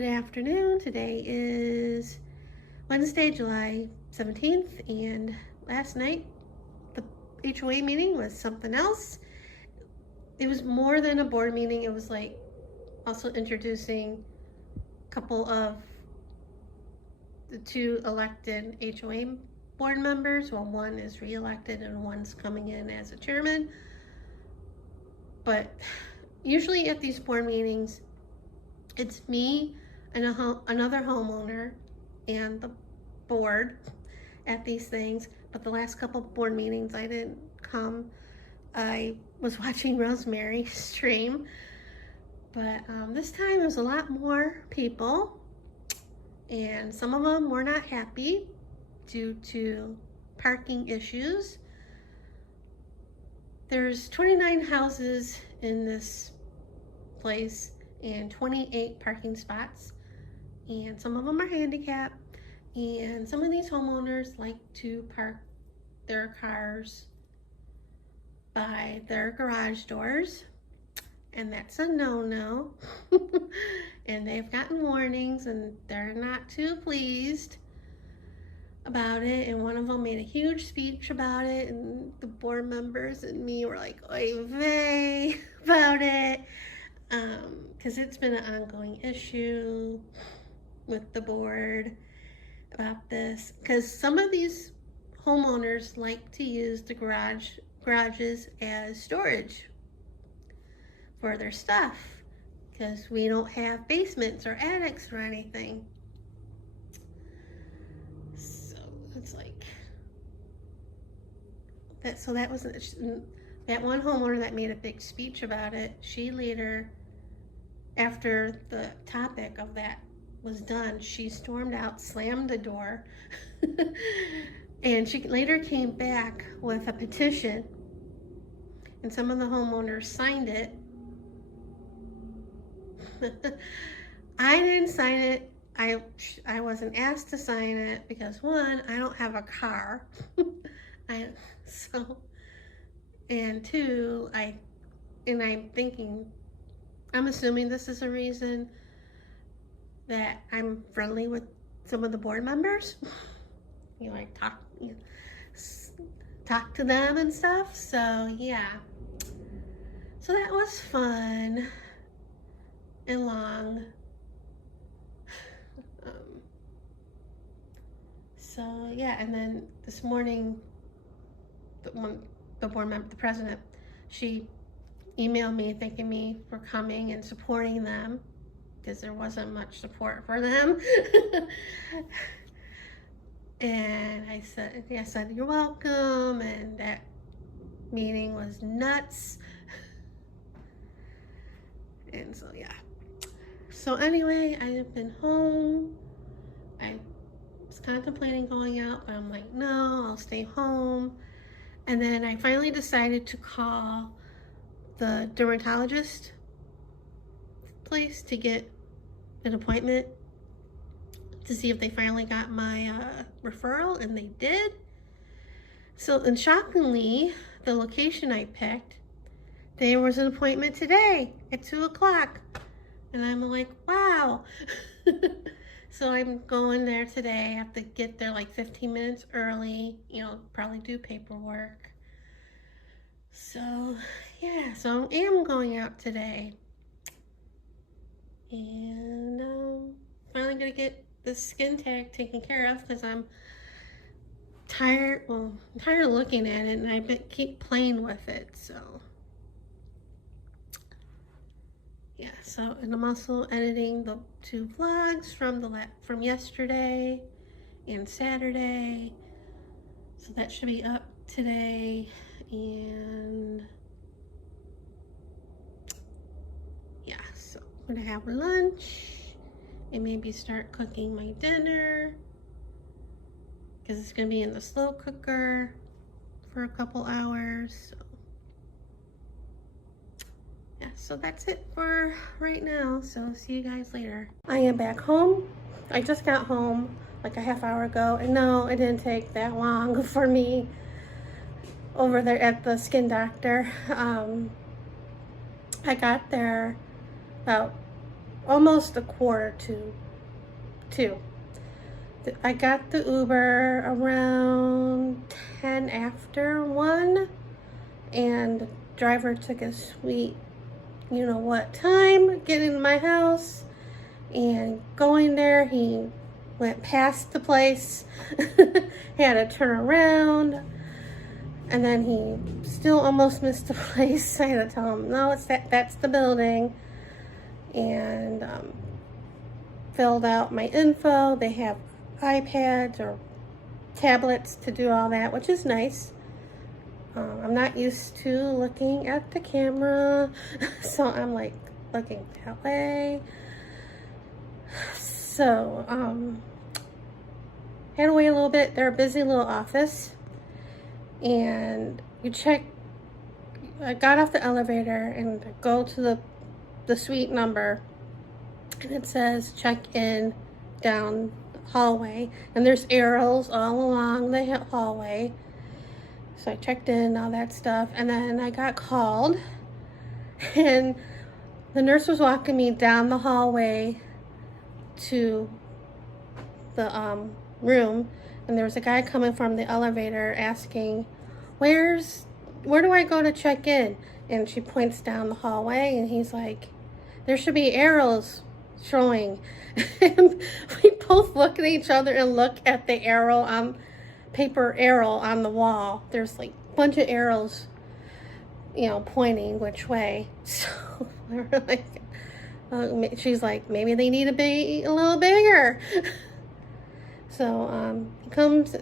Good afternoon. Today is Wednesday, July 17th, and last night the HOA meeting was something else. It was more than a board meeting. It was like also introducing a couple of the two elected HOA board members. Well, one is re-elected and one's coming in as a chairman. But usually at these board meetings, it's me and another homeowner and the board at these things. But the last couple board meetings I didn't come. I was watching Rosemary stream, but this time there was a lot more people, and some of them were not happy due to parking issues. There's 29 houses in this place and 28 parking spots, and some of them are handicapped, and some of these homeowners like to park their cars by their garage doors, and that's a no-no. And they've gotten warnings and they're not too pleased about it, and one of them made a huge speech about it, and the board members and me were like oy vey about it, because it's been an ongoing issue with the board about this, because some of these homeowners like to use the garages as storage for their stuff, because we don't have basements or attics or anything. So it's like that. So that was that one homeowner that made a big speech about it. She later, after the topic of that was done, she stormed out, slammed the door, and she later came back with a petition, and some of the homeowners signed it. I didn't sign it. I wasn't asked to sign it because, one, I don't have a car. And two, I'm thinking, I'm assuming this is a reason that I'm friendly with some of the board members. Talk to them and stuff. So yeah. So that was fun and long. So yeah, and then this morning, the board member, the president, she emailed me thanking me for coming and supporting them, because there wasn't much support for them. And I said, you're welcome, and that meeting was nuts. And so yeah. So anyway, I have been home. I was contemplating going out, but I'm like, no, I'll stay home. And then I finally decided to call the dermatologist place to get an appointment to see if they finally got my referral, and they did. So, and shockingly, the location I picked, there was an appointment today at 2 o'clock. And I'm like, wow. So I'm going there today. I have to get there like 15 minutes early, probably do paperwork. So yeah, so I am going out today. And finally gonna get the skin tag taken care of, because I'm tired. Well, I'm tired of looking at it, and I keep playing with it. So yeah, so, and I'm also editing the 2 vlogs from yesterday and Saturday. So that should be up today. And yeah, so I'm gonna have lunch and maybe start cooking my dinner, because it's gonna be in the slow cooker for a couple hours. So yeah, so that's it for right now. So see you guys later. I am back home. I just got home like a half hour ago, and no, it didn't take that long for me over there at the skin doctor. I got there about almost a quarter to 2. I got the Uber around 10 after 1, and the driver took a sweet, you know what time getting to my house, and going there, he went past the place, had to turn around, and then he still almost missed the place. I had to tell him, no, that's the building, and filled out my info. They have iPads or tablets to do all that, which is nice. I'm not used to looking at the camera, so I'm like looking that way. So, had to wait a little bit. They're a busy little office, and I got off the elevator and go to the suite number, and it says check in down the hallway, and there's arrows all along the hallway. So I checked in, all that stuff, and then I got called, and the nurse was walking me down the hallway to the room, and there was a guy coming from the elevator asking, where do I go to check in? And she points down the hallway, and he's like, there should be arrows showing. And we both look at each other and look at the paper arrow on the wall. There's like a bunch of arrows, you know, pointing which way. So we were like, she's like, maybe they need to be a little bigger. So he comes,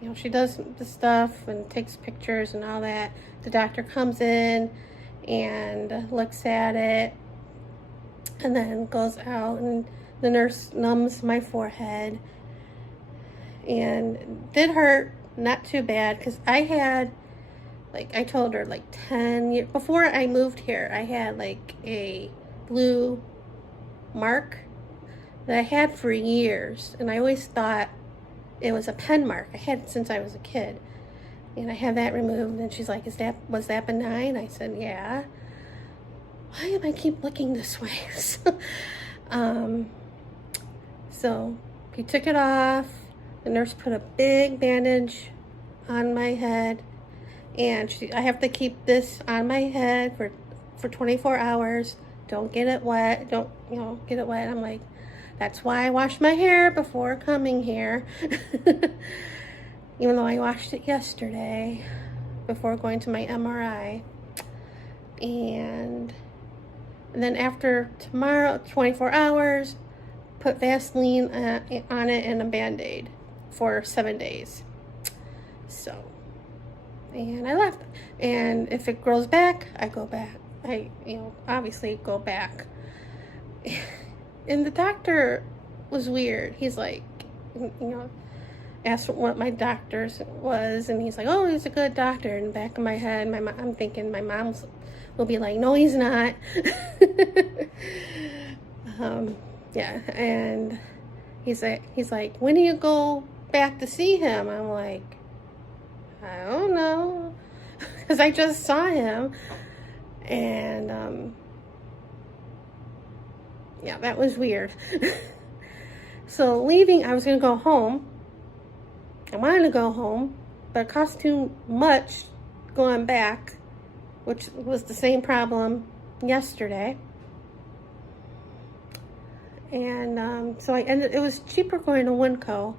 you know, she does the stuff and takes pictures and all that. The doctor comes in and looks at it, and then goes out, and the nurse numbs my forehead. And it did hurt, not too bad, because I had, like, I told her, like 10 years, before I moved here, I had like a blue mark that I had for years, and I always thought it was a pen mark. I had it since I was a kid, and I had that removed. And she's like, was that benign? I said, yeah. Why am I keep looking this way? So he took it off. The nurse put a big bandage on my head, and I have to keep this on my head for 24 hours. Don't get it wet. Don't, you know, get it wet. I'm like, that's why I washed my hair before coming here. Even though I washed it yesterday before going to my MRI. And then after tomorrow, 24 hours, put Vaseline on it and a Band-Aid for 7 days. So, and I left. And if it grows back, I go back. I, you know, obviously go back. And the doctor was weird. He's like, you know, asked what my doctor's was, and he's like, oh, he's a good doctor. In the back of my head, I'm thinking my mom will be like, no, he's not. Yeah, and he's like, when do you go back to see him? I'm like, I don't know, because I just saw him. And yeah, that was weird. So leaving, I was gonna go home. I wanted to go home, but it cost too much going back, which was the same problem yesterday. And so it was cheaper going to Winco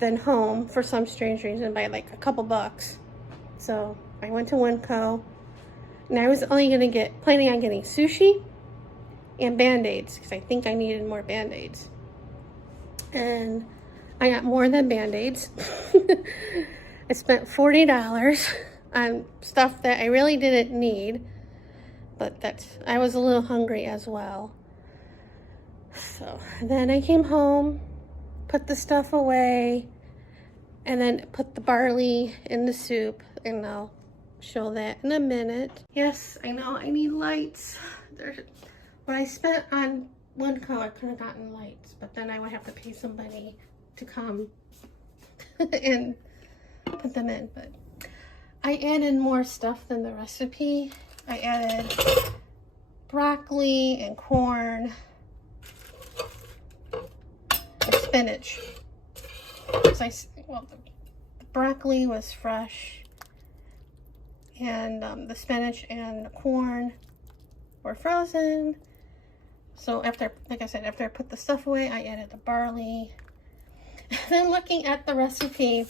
than home for some strange reason by like a couple bucks. So I went to Winco, and I was only planning on getting sushi and Band-Aids, because I think I needed more Band-Aids. And I got more than Band-Aids. I spent $40 on stuff that I really didn't need, but I was a little hungry as well. So then I came home, put the stuff away, and then put the barley in the soup, and I'll show that in a minute. Yes, I know I need lights. What I spent on Winco, I could have gotten lights, but then I would have to pay somebody to come and put them in. But I added more stuff than the recipe. I added broccoli and corn and spinach. Well, the broccoli was fresh, and the spinach and the corn were frozen. So after, like I said, after I put the stuff away, I added the barley. Then looking at the recipe,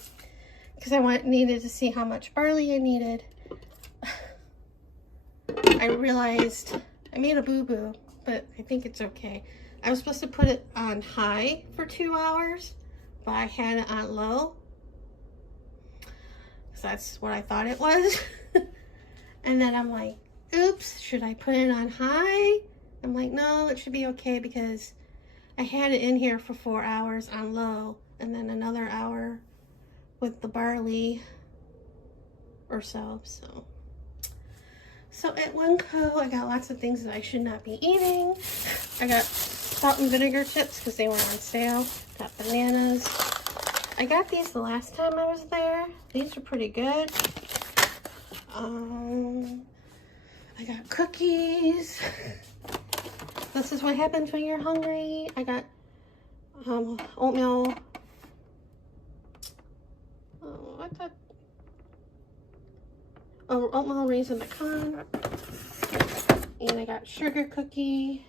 because I needed to see how much barley I needed, I realized I made a boo-boo, but I think it's okay. I was supposed to put it on high for 2 hours, but I had it on low. So that's what I thought it was. And then I'm like, oops, should I put it on high? I'm like, no, it should be okay because I had it in here for 4 hours on low and then another hour with the barley or so. So at Funko, I got lots of things that I should not be eating. I got salt and vinegar chips because they were on sale. Got bananas. I got these the last time I was there. These are pretty good. I got cookies. This is what happens when you're hungry. I got oatmeal. Oatmeal raisin pecan. And I got sugar cookie.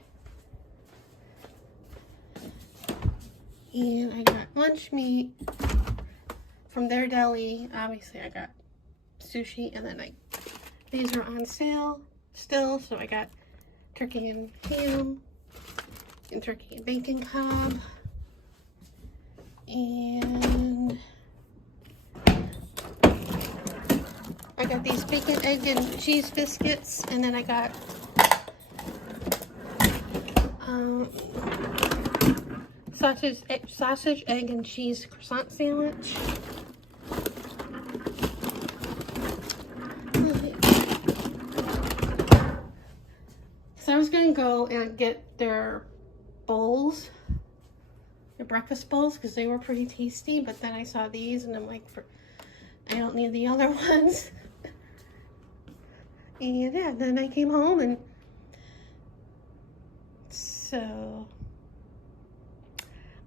And I got lunch meat from their deli. Obviously, I got sushi, and then these are on sale still, so I got turkey and ham and turkey and bacon cob, and I got these bacon, egg, and cheese biscuits, and then I got sausage, egg, and cheese croissant sandwich. So I was going to go and get their bowls, their breakfast bowls, because they were pretty tasty, but then I saw these and I'm like, I don't need the other ones. And yeah, then I came home, and so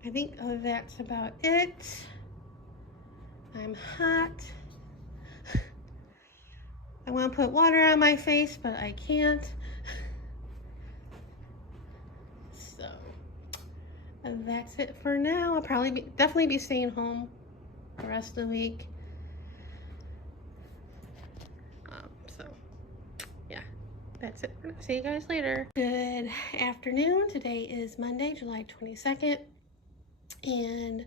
I think that's about it. I'm hot. I want to put water on my face, but I can't. So that's it for now. I'll probably definitely be staying home the rest of the week. So yeah, that's it. See you guys later. Good afternoon. Today is Monday, July 22nd. And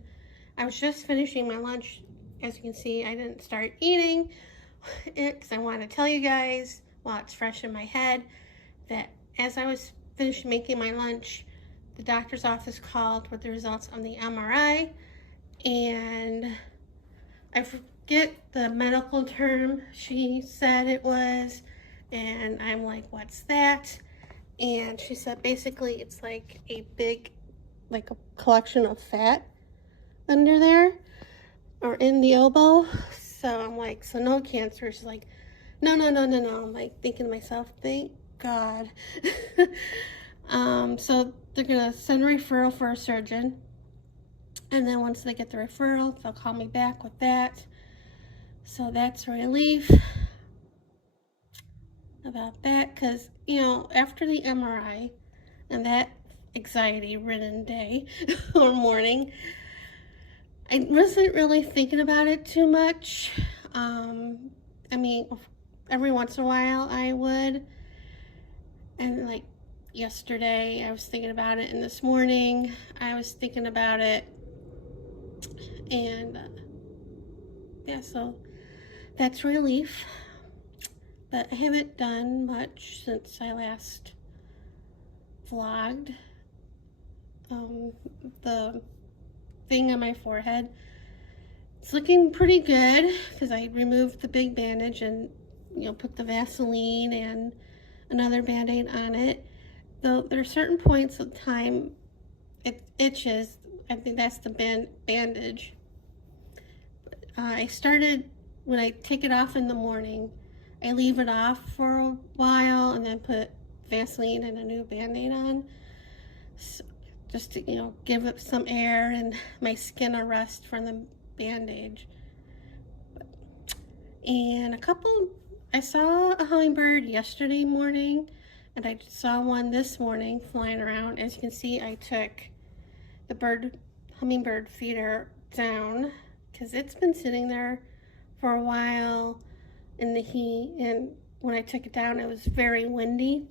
I was just finishing my lunch. As you can see, I didn't start eating it because I want to tell you guys while it's fresh in my head that as I was finished making my lunch, the doctor's office called with the results on the MRI, and I forget the medical term she said it was, and I'm like, what's that? And she said basically it's like a big, like a collection of fat under there or in the elbow. So I'm like, so no cancer. She's like, no. I'm like thinking to myself, thank God. So they're gonna send a referral for a surgeon, and then once they get the referral, they'll call me back with that. So that's a relief about that, because you know, after the MRI and that anxiety-ridden day or morning, I wasn't really thinking about it too much. I mean, every once in a while I would, and like yesterday I was thinking about it, and this morning I was thinking about it, and yeah, so that's relief. But I haven't done much since I last vlogged. The thing on my forehead, it's looking pretty good because I removed the big bandage and, you know, put the Vaseline and another band-aid on it. Though there are certain points of time it itches. I think that's the bandage. I started, when I take it off in the morning, I leave it off for a while and then put Vaseline and a new Band-Aid on, so just to, you know, give it some air and my skin a rest from the bandage. And I saw a hummingbird yesterday morning, and I saw one this morning flying around. As you can see, I took the hummingbird feeder down because it's been sitting there for a while in the heat, and when I took it down, it was very windy,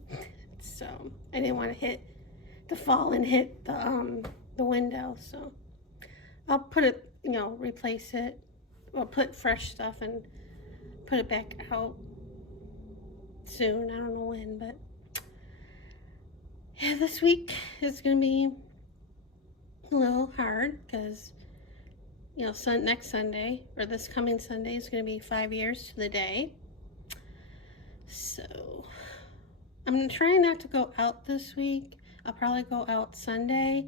so I didn't want to fall and hit the window. So I'll put it, you know, replace it, or put fresh stuff and put it back out soon. I don't know when, but yeah, this week is gonna be a little hard because, you know, next Sunday, or this coming Sunday, is gonna be 5 years to the day. So I'm trying not to go out this week. I'll probably go out Sunday,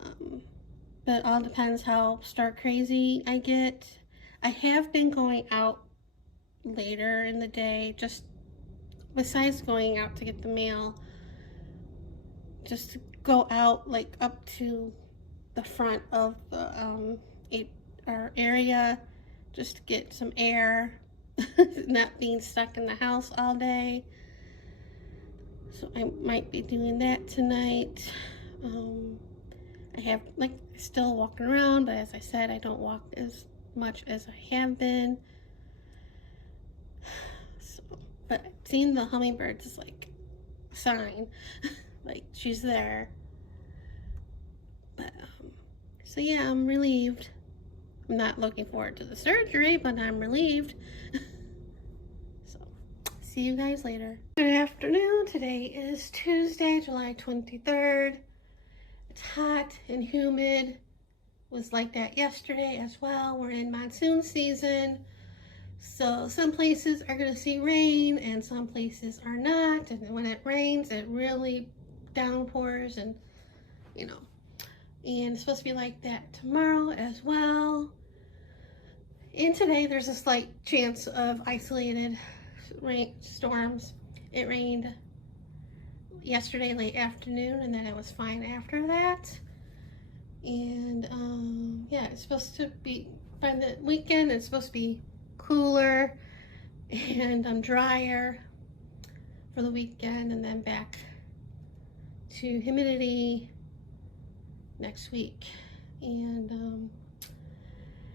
but it all depends how star crazy I get. I have been going out later in the day, just besides going out to get the mail, just to go out like up to the front of the our area, just to get some air, not being stuck in the house all day. So I might be doing that tonight. I have, like, still walking around, but as I said, I don't walk as much as I have been. So, but seeing the hummingbirds is like a sign, like she's there. But so yeah, I'm relieved. I'm not looking forward to the surgery, but I'm relieved. So see you guys later. Good afternoon. Today is Tuesday, July 23rd. It's hot and humid. It was like that yesterday as well. We're in monsoon season, so some places are going to see rain and some places are not. And when it rains, it really downpours, and you know, and it's supposed to be like that tomorrow as well. And today there's a slight chance of isolated storms. It rained yesterday late afternoon, and then it was fine after that. And yeah, it's supposed to be, by the weekend, it's supposed to be cooler and drier for the weekend, and then back to humidity next week. And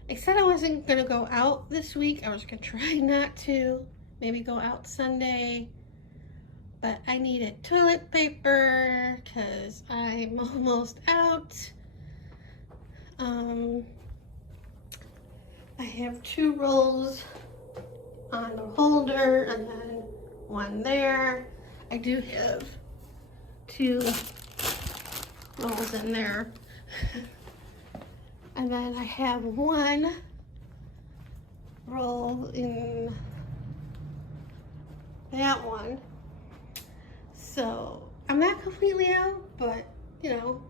I said I wasn't gonna go out this week. I was gonna try not to, maybe go out Sunday, but I needed toilet paper because I'm almost out. I have 2 rolls on the holder and then 1 there. I do have 2 rolls in there. And then I have 1 roll in that one. So I'm not completely out, but you know,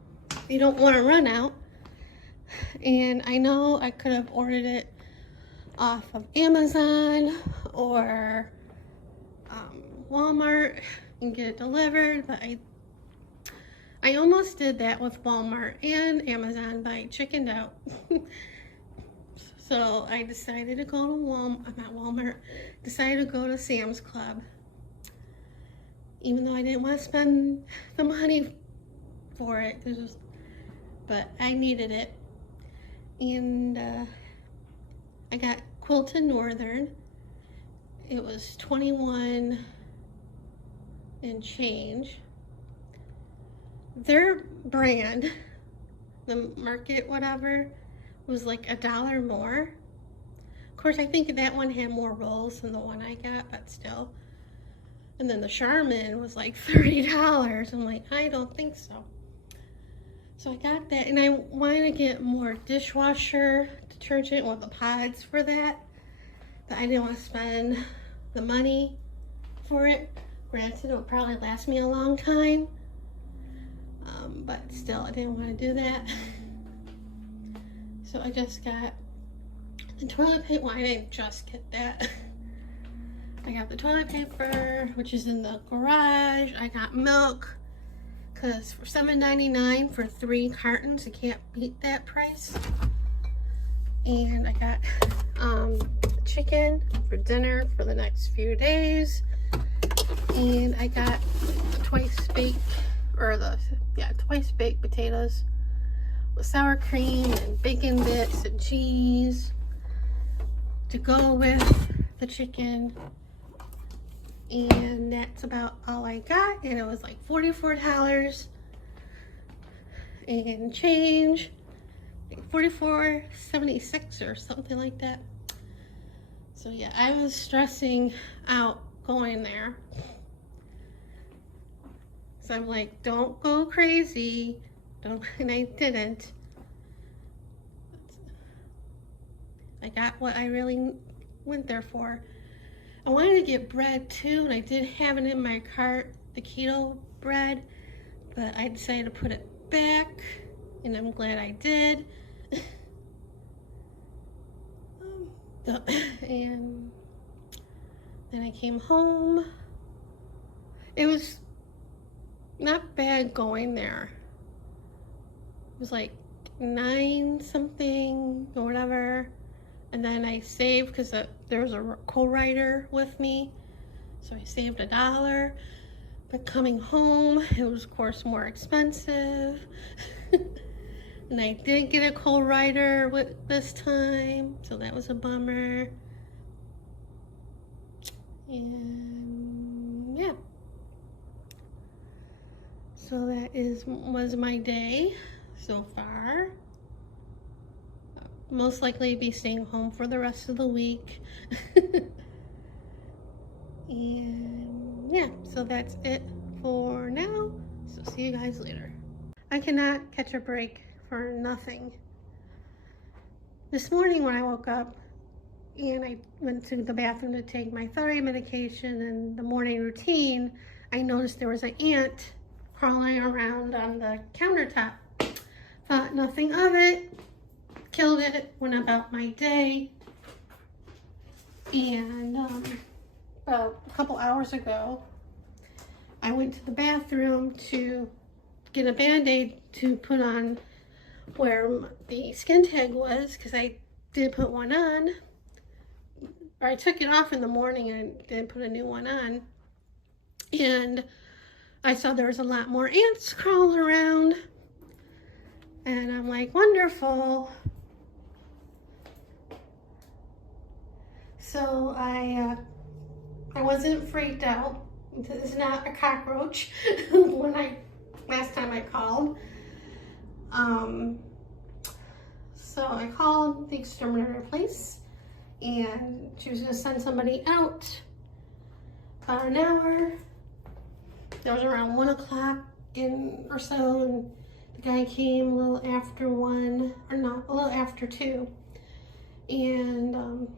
you don't want to run out. And I know I could have ordered it off of Amazon or Walmart and get it delivered, but I almost did that with Walmart and Amazon, but I chickened out. So I decided to go to decided to go to Sam's Club. Even though I didn't want to spend the money for it, but I needed it. And I got Quilted Northern. It was $21 and change. Their brand, the market whatever, was like $1 more. Of course, I think that one had more rolls than the one I got, but still. And then the Charmin was like $30. I'm like, I don't think so. So I got that, and I wanted to get more dishwasher detergent with the pods for that, but I didn't want to spend the money for it. Granted, it would probably last me a long time, but still, I didn't want to do that. So I just got the toilet paper. Well, I didn't just get that. I got the toilet paper, which is in the garage. I got milk, because for $7.99 for 3 cartons, I can't beat that price. And I got chicken for dinner for the next few days. And I got twice baked potatoes with sour cream and bacon bits and cheese to go with the chicken. And that's about all I got, and it was like $44 and change, like $44.76 or something like that. So yeah, I was stressing out going there. So I'm like, don't go crazy. Don't, and I didn't. I got what I really went there for. I wanted to get bread too, and I did have it in my cart, the keto bread, but I decided to put it back, and I'm glad I did. And then I came home. It was not bad going there. It was like 9 something or whatever. And then I saved, because there was a co-writer with me, so I saved $1. But coming home, it was of course more expensive. And I didn't get a co-writer this time, so that was a bummer. And yeah. So that was my day so far. Most likely be staying home for the rest of the week. And yeah, so that's it for now. So see you guys later. I cannot catch a break for nothing. This morning when I woke up and I went to the bathroom to take my thyroid medication and the morning routine, I noticed there was an ant crawling around on the countertop. Thought nothing of it. Killed it, went about my day. And about a couple hours ago, I went to the bathroom to get a band-aid to put on where the skin tag was, because I did put one on. Or I took it off in the morning and didn't put a new one on. And I saw there was a lot more ants crawling around. And I'm like, wonderful. So I wasn't freaked out. This is not a cockroach last time I called. So I called the exterminator place, and she was gonna send somebody out about an hour. That was around 1 o'clock or so, and the guy came a little after 1, or not, a little after 2. And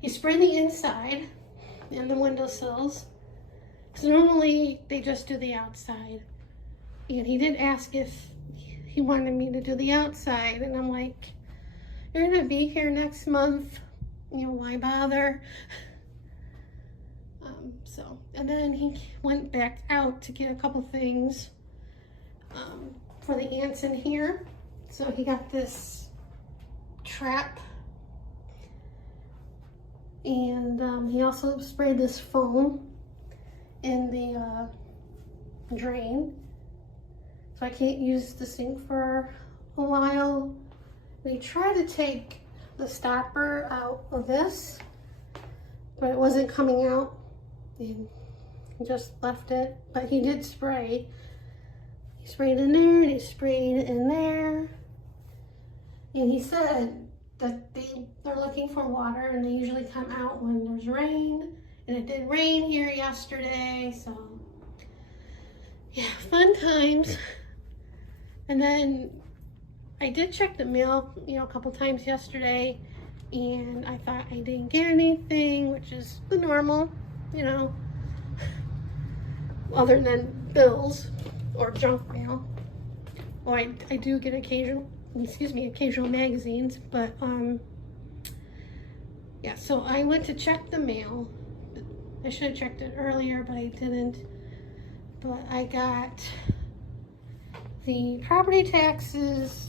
he sprayed the inside and the windowsills, because normally they just do the outside. And he did ask if he wanted me to do the outside, and I'm like, you're gonna be here next month, you know, why bother? And then he went back out to get a couple things for the ants in here. So he got this trap, and he also sprayed this foam in the drain, so I can't use the sink for a while. We tried to take the stopper out of this, but it wasn't coming out. He just left it, but he did spray. He sprayed in there, and he sprayed in there. And he said that they're looking for water, and they usually come out when there's rain. And it did rain here yesterday, so yeah, fun times. And then I did check the mail, you know, a couple times yesterday, and I thought I didn't get anything, which is the normal, you know, other than bills or junk mail. Well, I do get occasional magazines, but yeah, so I went to check the mail, I should have checked it earlier, but I didn't. But I got the property taxes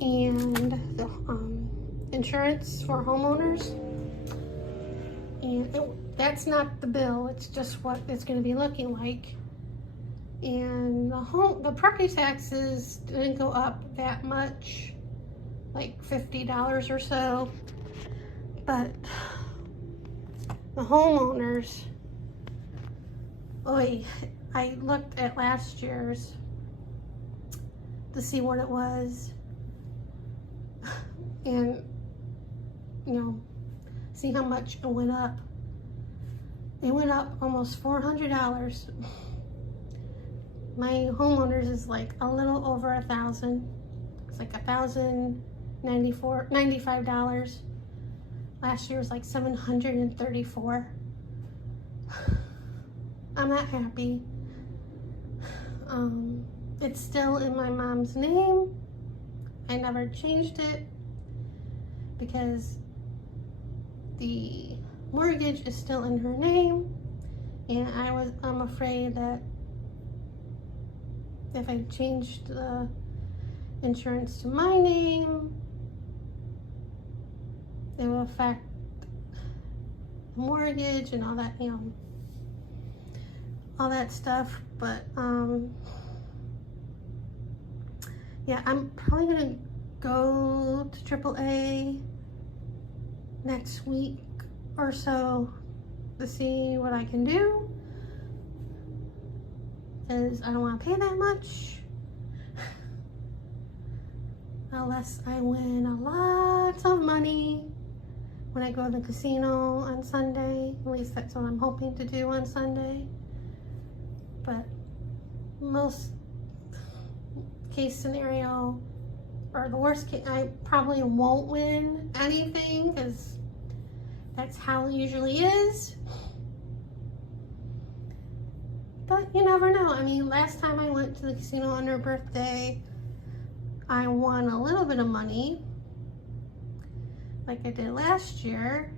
and the insurance for homeowners. And that's not the bill, it's just what it's going to be looking like. And the property taxes didn't go up that much, like $50 or so. But the homeowners, I looked at last year's to see what it was, and see how much it went up. It went up almost $400. My homeowners is like a little over $1,000. It's like $1,095. Last year was like $734. I'm not happy. It's still in my mom's name. I never changed it because the mortgage is still in her name, and I'm afraid that if I changed the insurance to my name, it will affect the mortgage and all that, all that stuff. But yeah, I'm probably gonna go to AAA next week or so to see what I can do, because I don't want to pay that much unless I win a lot of money when I go to the casino on Sunday. At least that's what I'm hoping to do on Sunday. But most case scenario, or the worst case, I probably won't win anything, because that's how it usually is. But you never know. I mean, last time I went to the casino on her birthday, I won a little bit of money, like I did last year.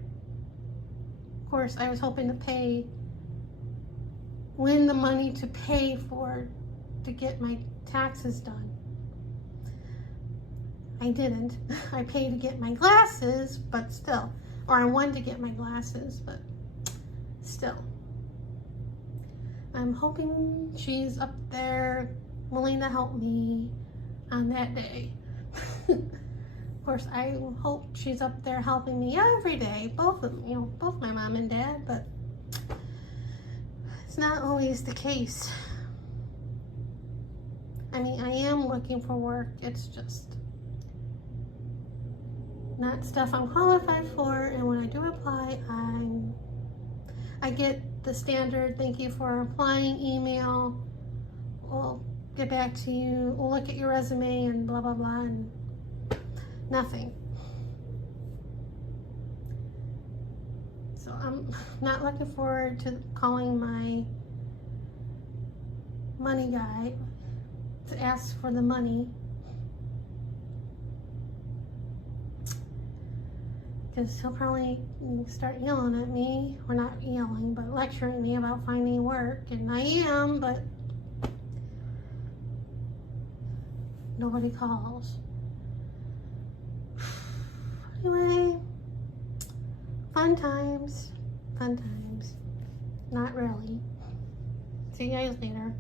Of course, I was hoping to win the money to pay to get my taxes done. I didn't. I paid to get my glasses, but still. Or I won to get my glasses, but still. I'm hoping she's up there willing to help me on that day. Of course, I hope she's up there helping me every day, both my mom and dad, but it's not always the case. I mean, I am looking for work. It's just not stuff I'm qualified for, and when I do apply, I get the standard "thank you for applying" email. We'll get back to you, we'll look at your resume and blah blah blah, and nothing. So I'm not looking forward to calling my money guy to ask for the money, because he'll probably start yelling at me, or not yelling, but lecturing me about finding work, and I am, but nobody calls. Anyway, fun times. Not really. See you guys later.